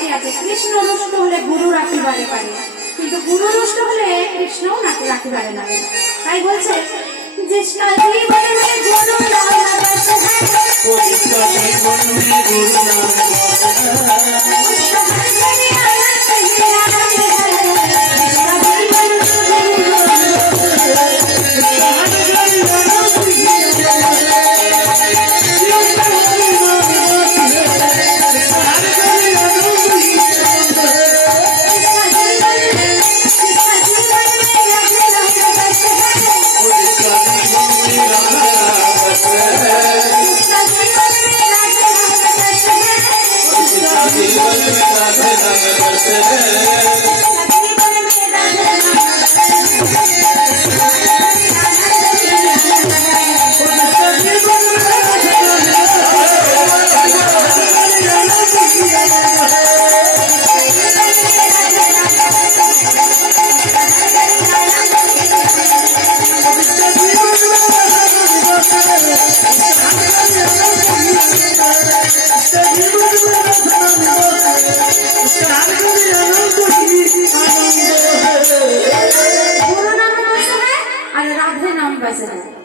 কথাটি আছে, কৃষ্ণ রুষ্ট হলে গুরু রাখিবারে পারে, কিন্তু গুরু রুষ্ট হলে কৃষ্ণও রাখিবারে না। তাই বলছে जिसका जीवन में गुरु नाम बस है, वो जिसका जीवन में गुरु नाम बस है, उसका हर दुनिया में तेरा नाम है। जिसका जीवन में गुरु नाम बस है, उसका हर दुनिया में तेरा नाम है। गुरु नाम बस है और राधे नाम बस है।